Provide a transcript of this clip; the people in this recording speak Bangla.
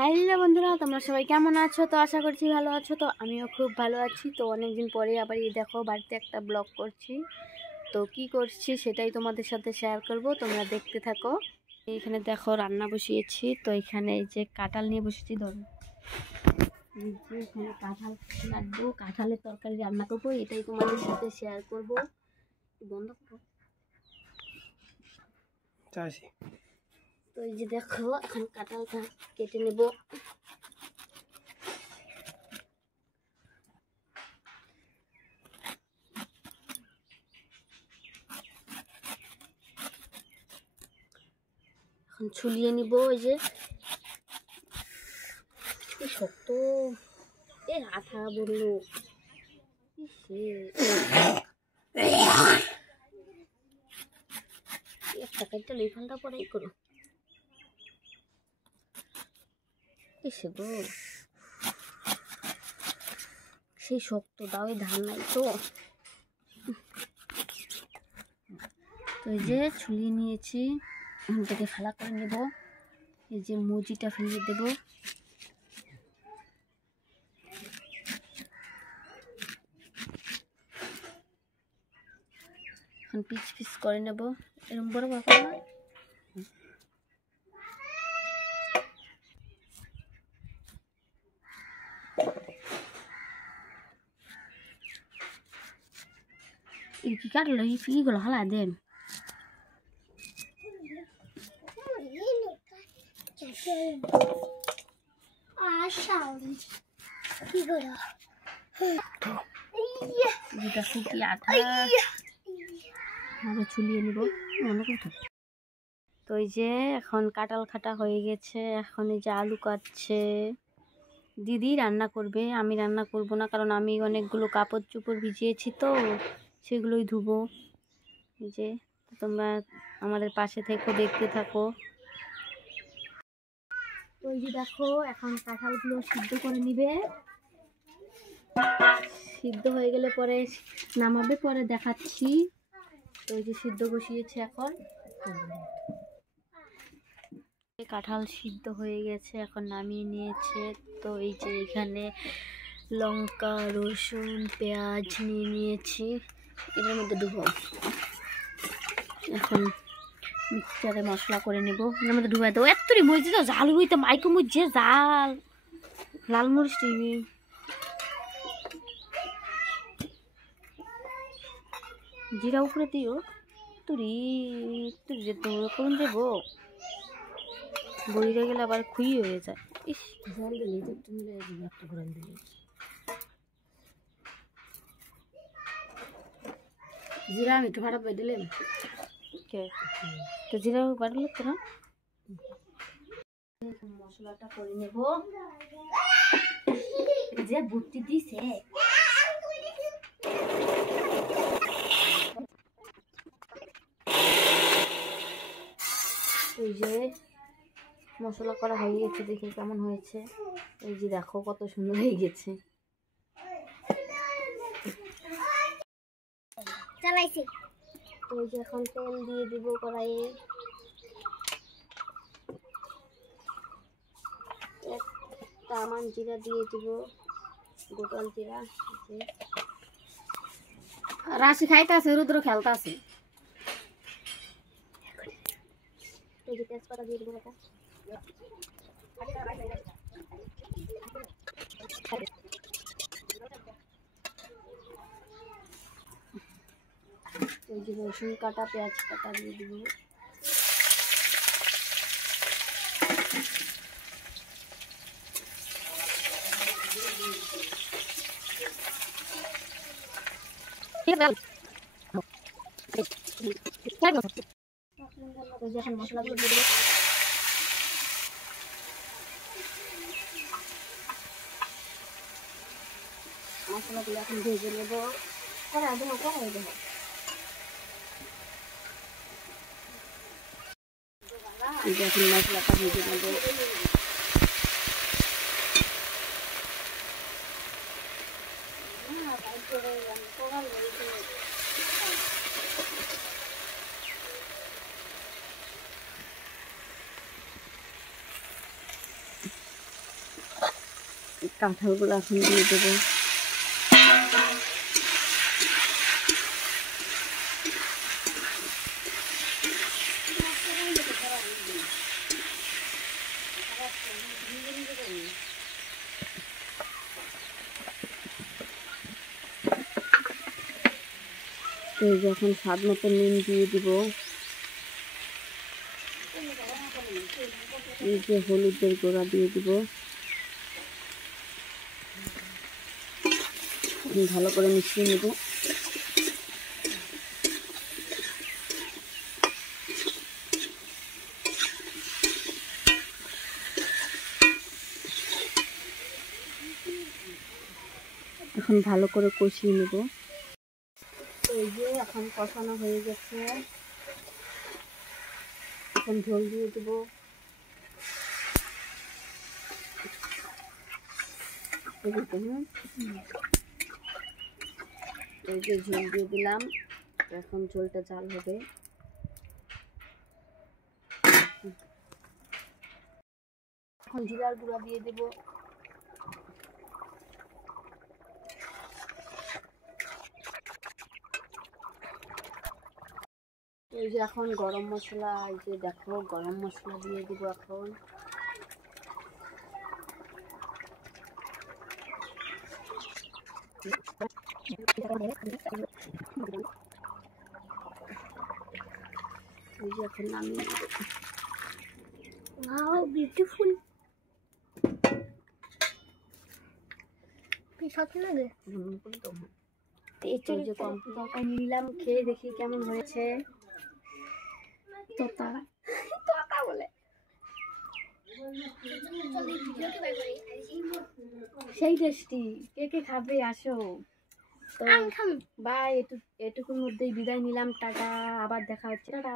হ্যালো বন্ধুরা, তোমরা সবাই কেমন আছো? তো আশা করছি ভালো আছো। তো আমিও খুব ভালো আছি। তো অনেকদিন পরে আবার এই দেখো বাড়িতে একটা ব্লগ করছি। তো কি করছি সেটাই তোমাদের সাথে শেয়ার করব, তোমরা দেখতে থাকো। এখানে দেখো রান্না বসিয়েছি। তো এখানে এই যে কাঁঠাল নিয়ে বসেছি, ধরো এই যে এখানে কাঁঠাল কাটবো, কাঁঠালের তরকারি রান্না করবো, এটাই তোমাদের সাথে শেয়ার করবো। বন্ধ করো। তো এই যে দেখো এখন কাঁঠালটা কেটে নেব। এখন ছুলিয়ে নিব। ওই যে শক্ত, এ আঠা বললো একটা কাইটা লেখানটা পরে করো এসে গো, সেই শক্ত দাও, ধান নাই তো। তো এই যে ছুলিয়ে নিয়েছি, এখন থেকে ফালা করে নেব। এই যে মুজিটা ফেলিয়ে দেব। এখন পিস পিস করে নেব, এরকম বড় ব্যাপার না। এই কি কাটলো, এই ফিগুলো হালা দেন। ছুলিয়ে নিব মনে করতে। তো এই যে এখন কাঁঠাল কাটা হয়ে গেছে, এখন এই যে আলু কাটছে। দিদি রান্না করবে, আমি রান্না করব না, কারণ আমি অনেকগুলো কাপড় চোপড় ভিজিয়েছি, তো সেগুলোই ধুবো। এই যে তোমরা আমাদের পাশে থেকে দেখতে থাকো। তো এই যে দেখো এখন কাঁঠালগুলো সিদ্ধ করে নিবে। সিদ্ধ হয়ে গেলে পরে নামাবে, পরে দেখাচ্ছি। তো এই যে সিদ্ধ বসিয়েছে এখন। কাঁঠাল সিদ্ধ হয়ে গেছে, এখন নামিয়ে নিয়েছে। তো এই যে এখানে লঙ্কা, রসুন, পেঁয়াজ নিয়ে নিয়েছি, এর মধ্যে ডুবো। এখন মিক্সচারে মশলা করে নেব, এর মধ্যে ডুবাই দেবো। এতটাই মরিচ তো জাল হইতে মাইকো মুজছে জাল, লাল মরিচ টিভি জিরা উপরে দিও। তুরি তুরি তো করুন দেবো, বইরে গেলে আবার খুই হয়ে যায়। ইস জল দিলে একটু মিলে একটা ঘোরান দিলে জিরা আমি একটু ভাড়া পাই দিলেন কে, তো জিরা বাড়লে তো না। মশলাটা করে নেব, যে বুটটি দিছে এই যে মশলা করা হয়ে গেছে, দেখি কেমন হয়েছে। এই যে দেখো কত সুন্দর হয়ে গেছে। চালাইছি। তো এই যে এখন তেল দিয়ে দিব কড়াইয়ে। একটা আমান জিরা দিয়ে দিব, গোটাল জিরা। রাশি খাইতে আছে, রুদ্র খেলতে আছে। এই যে তেজপাতা দিয়ে দিব। এই যে রসুন কাটা, পেঁয়াজ কাটা দিয়ে দিব। এখন মশলাগুলো দিয়ে দেবো। মশলাগুলো এখন ভেজে নেব, কড়াই দেবো, কড়াই দেবো। এখন মশলাটা ভেজে নেব। কাঁঠালগুলো এখন দিয়ে দেবো। এই যখন স্বাদ মতো নুন দিয়ে দিব, এই যে হলুদের গুঁড়া দিয়ে দিব, ভালো করে মিশিয়ে নেব। এখন ভালো করে কষিয়ে নেব। এই যে এখন কষানো হয়ে গেছে, এখন ঝোল দিয়ে দেব। এই যে ঝোল দিয়ে দিলাম, এখন ঝোলটা জাল হবে। এখন জিরার গুঁড়া দিয়ে দেব। এই যে এখন গরম মশলা, এই যে দেখো গরম মশলা দিয়ে দিব এখন। এই যে এখন নামিয়ে দেব। Wow beautiful. তরকারি নিলাম, খেয়ে দেখি কেমন হয়েছে। তোতা বলে সেই টেস্টি। কে কে খাবে আসো। তো বাই, এটুকুর মধ্যেই বিদায় নিলাম। টাটা, আবার দেখা হচ্ছে। টাটা।